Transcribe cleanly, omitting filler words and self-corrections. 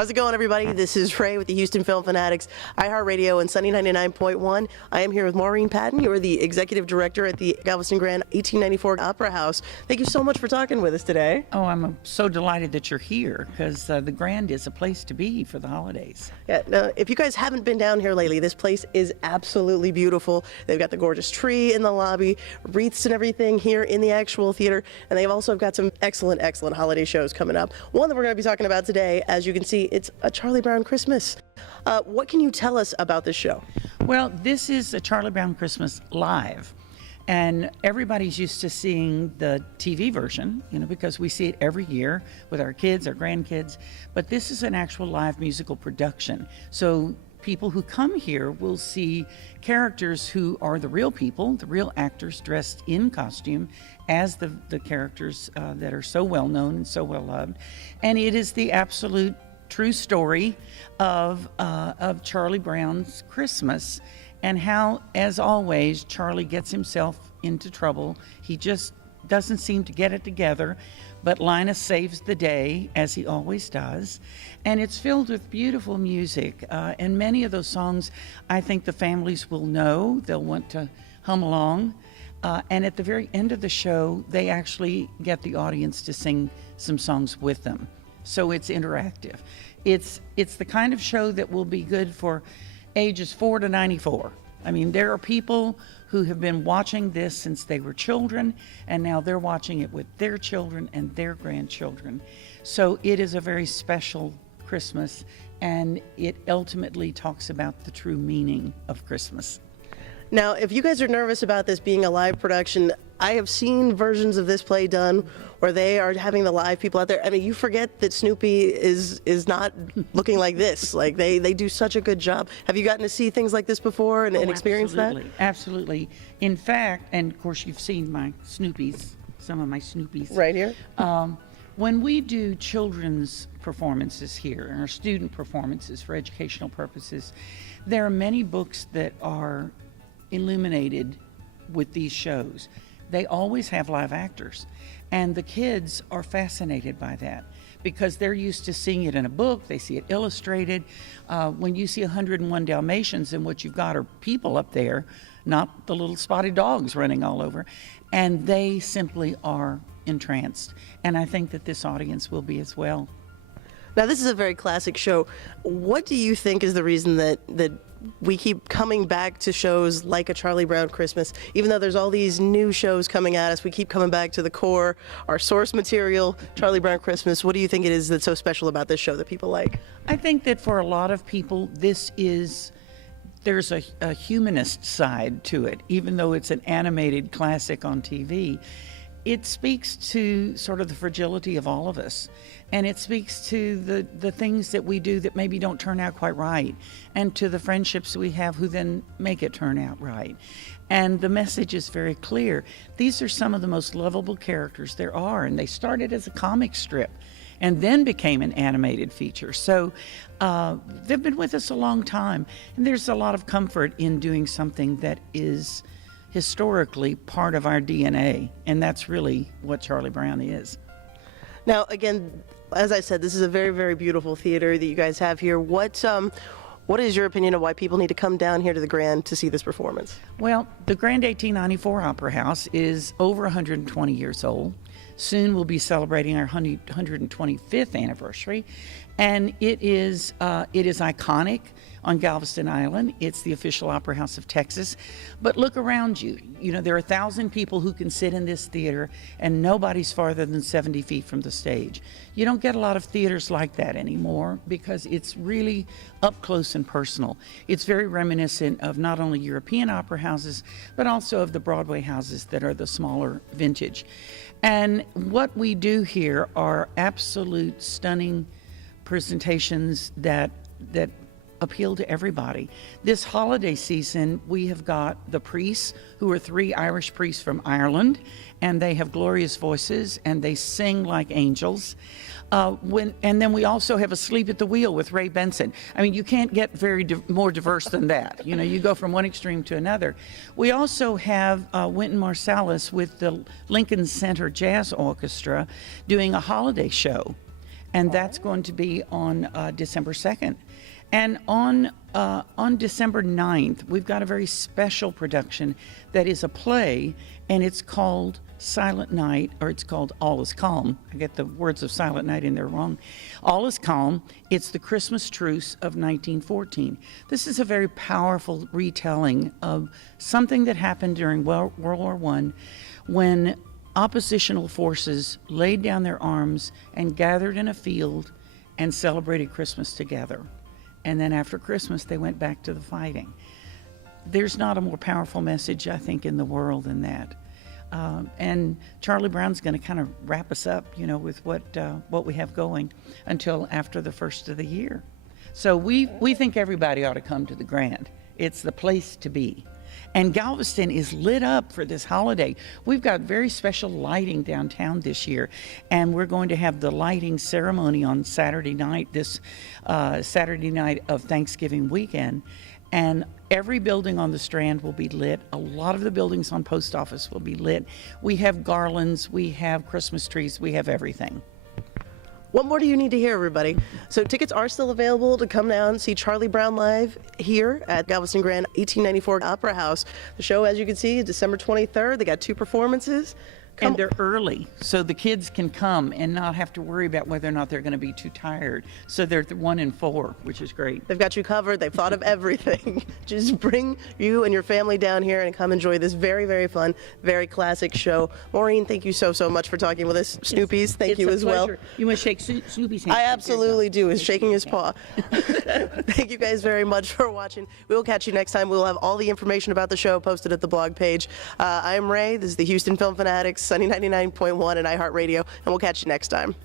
How's it going, everybody? This is Ray with the Houston Film Fanatics, iHeartRadio, and Sunny 99.1. I am here with Maureen Patton. You are the executive director at the Galveston Grand 1894 Opera House. Thank you so much for talking with us today. Oh, I'm so delighted that you're here because the Grand is a place to be for the holidays. Yeah, now, if you guys haven't been down here lately, this place is absolutely beautiful. They've got the gorgeous tree in the lobby, wreaths and everything here in the actual theater, and they've also got some excellent holiday shows coming up. One that we're going to be talking about today, as you can see, it's a Charlie Brown Christmas. What can you tell us about this show? Well, this is a Charlie Brown Christmas live. And everybody's used to seeing the TV version, because we see it every year with our kids, our grandkids. But this is an actual live musical production. So people who come here will see characters who are the real people, the real actors dressed in costume as the characters that are so well known and so well loved. And it is the absolute true story of Charlie Brown's Christmas and how, as always, Charlie gets himself into trouble. He just doesn't seem to get it together, but Linus saves the day, as he always does. And it's filled with beautiful music, and many of those songs I think the families will know. They'll want to hum along. And at the very end of the show, they actually get the audience to sing some songs with them. So it's interactive. It's the kind of show that will be good for ages 4 to 94. I mean, there are people who have been watching this since they were children, and now they're watching it with their children and their grandchildren. So it is a very special Christmas, and it ultimately talks about the true meaning of Christmas. Now, if you guys are nervous about this being a live production, I have seen versions of this play done where they are having the live people out there. I mean, you forget that Snoopy is not looking like this. Like, they do such a good job. Have you gotten to see things like this before and experience that? Absolutely. In fact, and of course you've seen my Snoopies, some of my Snoopies. Right here? When we do children's performances here, or student performances for educational purposes, there are many books that are illuminated with these shows. They always have live actors, and the kids are fascinated by that because they're used to seeing it in a book. They see it illustrated. When you see 101 Dalmatians, and what you've got are people up there, not the little spotted dogs running all over, and they simply are entranced. And I think that this audience will be as well. Now, this is a very classic show. What do you think is the reason that we keep coming back to shows like A Charlie Brown Christmas? Even though there's all these new shows coming at us, we keep coming back to the core, our source material, Charlie Brown Christmas. What do you think it is that's so special about this show that people like? I think that for a lot of people, there's a humanist side to it. Even though it's an animated classic on TV, it speaks to sort of the fragility of all of us, and it speaks to the things that we do that maybe don't turn out quite right, and to the friendships we have who then make it turn out right. And the message is very clear. These are some of the most lovable characters there are, and they started as a comic strip and then became an animated feature. So they've been with us a long time, and there's a lot of comfort in doing something that is historically part of our DNA, and that's really what Charlie Brown is. Now, again, as I said, this is a very, very beautiful theater that you guys have here. What is your opinion of why people need to come down here to the Grand to see this performance? Well, the Grand 1894 Opera House is over 120 years old. Soon we'll be celebrating our 125th anniversary, and it is iconic on Galveston Island. It's the official opera house of Texas. But look around you. There are 1,000 people who can sit in this theater, and nobody's farther than 70 feet from the stage. You don't get a lot of theaters like that anymore because it's really up close and personal. It's very reminiscent of not only European opera houses, but also of the Broadway houses that are the smaller vintage. And what we do here are absolute stunning presentations that appeal to everybody. This holiday season, we have got the priests, who are 3 Irish priests from Ireland, and they have glorious voices, and they sing like angels. And then we also have Asleep at the Wheel with Ray Benson. I mean, you can't get more diverse than that. You go from one extreme to another. We also have Wynton Marsalis with the Lincoln Center Jazz Orchestra doing a holiday show. and that's going to be on December 2nd. And on December 9th, we've got a very special production that is a play, and it's called Silent Night, or it's called All is Calm. I get the words of Silent Night in there wrong. All is Calm. It's the Christmas truce of 1914. This is a very powerful retelling of something that happened during World War I, when oppositional forces laid down their arms and gathered in a field and celebrated Christmas together. And then after Christmas, they went back to the fighting. There's not a more powerful message, I think, in the world than that. And Charlie Brown's going to kind of wrap us up, with what we have going until after the first of the year. So we think everybody ought to come to the Grand. It's the place to be. And Galveston is lit up for this holiday. We've got very special lighting downtown this year, and we're going to have the lighting ceremony on Saturday night, this Saturday night of Thanksgiving weekend. And every building on the Strand will be lit. A lot of the buildings on Post Office will be lit. We have garlands, we have Christmas trees, we have everything. What more do you need to hear, everybody? So tickets are still available to come down and see Charlie Brown live here at Galveston Grand 1894 Opera House. The show, as you can see, is December 23rd. They got 2 performances. And they're early, so the kids can come and not have to worry about whether or not they're going to be too tired. So they're 1 and 4, which is great. They've got you covered. They've thought of everything. Just bring you and your family down here and come enjoy this very, very fun, very classic show. Maureen, thank you so much for talking with us. Snoopy's, thank you as well. You must shake Snoopy's hand. I absolutely do. Is shaking his paw. Thank you guys very much for watching. We will catch you next time. We'll have all the information about the show posted at the blog page. I'm Ray. This is the Houston Film Fanatics, Sunny 99.1 and iHeartRadio, and we'll catch you next time.